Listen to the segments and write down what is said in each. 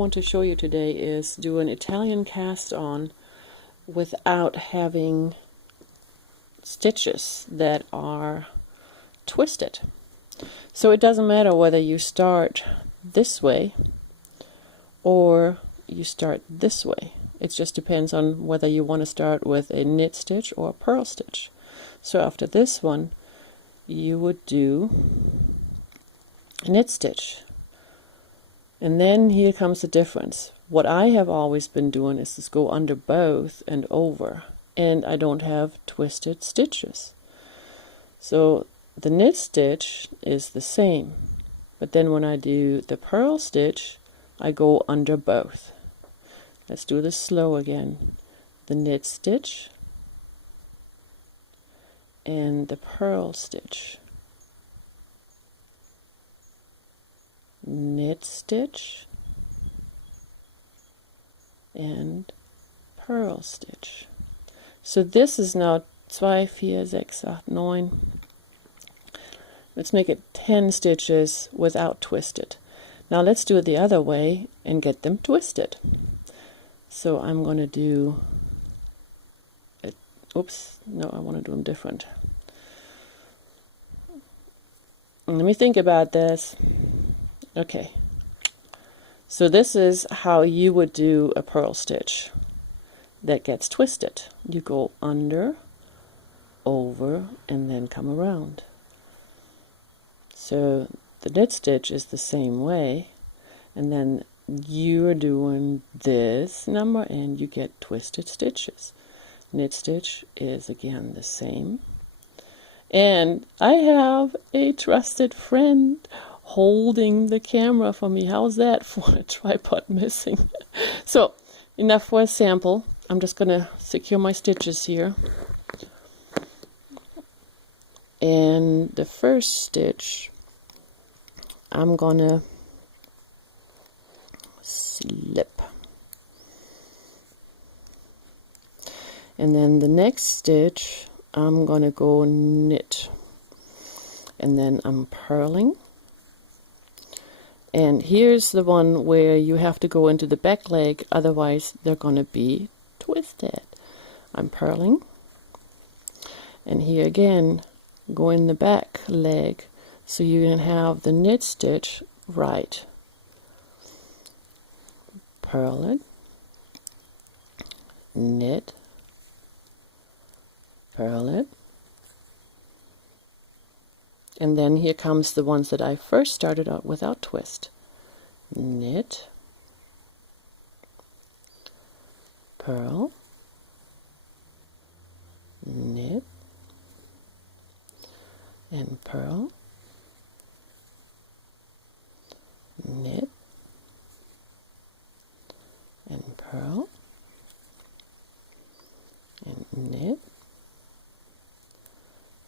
want to show you today is do an Italian cast on without having stitches that are twisted. So it doesn't matter whether you start this way or you start this way. It just depends on whether you want to start with a knit stitch or a purl stitch. So after this one you would do a knit stitch. And then here comes the difference. What I have always been doing is just go under both and over, and I don't have twisted stitches. So the knit stitch is the same, but then when I do the purl stitch I go under both. Let's do this slow again. The knit stitch and the purl stitch. Knit stitch and purl stitch. So this is now 2, 4, 6, 8, 9. Let's make it 10 stitches without twisted. Now let's do it the other way and get them twisted. So I'm going to do it. Oops, no, I want to do them different. Let me think about this. Okay, so this is how you would do a purl stitch that gets twisted. You go under, over, and then come around. So the knit stitch is the same way, and then you're doing this number and you get twisted stitches. Knit stitch is again the same. And I have a trusted friend holding the camera for me. How's that for a tripod missing? So enough for a sample. I'm just going to secure my stitches here. And the first stitch I'm going to slip. And then the next stitch I'm going to go knit. And then I'm purling. And here's the one where you have to go into the back leg, otherwise they're going to be twisted. I'm purling. And here again, go in the back leg so you can have the knit stitch right. Purl it, knit, purl it. And then here comes the ones that I first started out without twist. Knit, purl, knit, and purl, knit, and purl, and knit,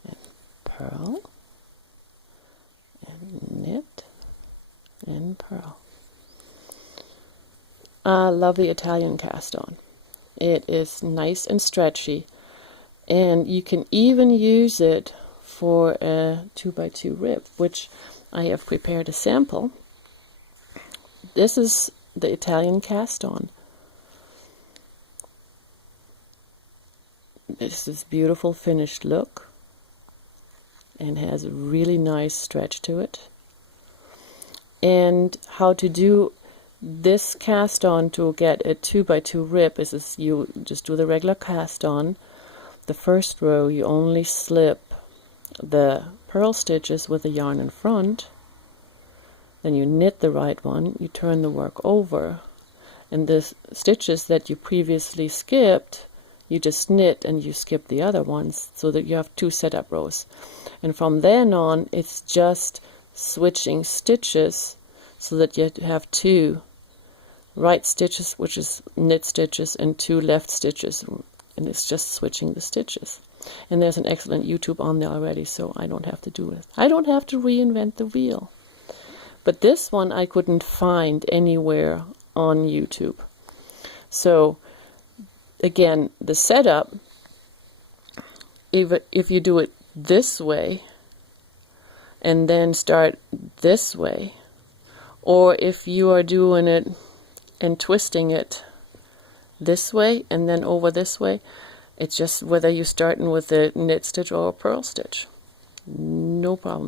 and purl, and knit, and purl. I love the Italian cast on. It is nice and stretchy, and you can even use it for a 2x2 rib, which I have prepared a sample. This is the Italian cast on. This is beautiful finished look and has a really nice stretch to it. And how to do this cast on to get a 2x2 rib is you just do the regular cast on. The first row you only slip the purl stitches with the yarn in front. Then you knit the right one, you turn the work over, and the stitches that you previously skipped, you just knit and you skip the other ones so that you have 2 setup rows. And from then on, it's just switching stitches so that you have 2 right stitches, which is knit stitches, and 2 left stitches, and it's just switching the stitches. And there's an excellent YouTube on there already, so I don't have to do it. I don't have to reinvent the wheel. But this one I couldn't find anywhere on YouTube. So again, the setup, if you do it this way and then start this way, or if you are doing it and twisting it this way and then over this way. It's just whether you're starting with a knit stitch or a purl stitch. No problem.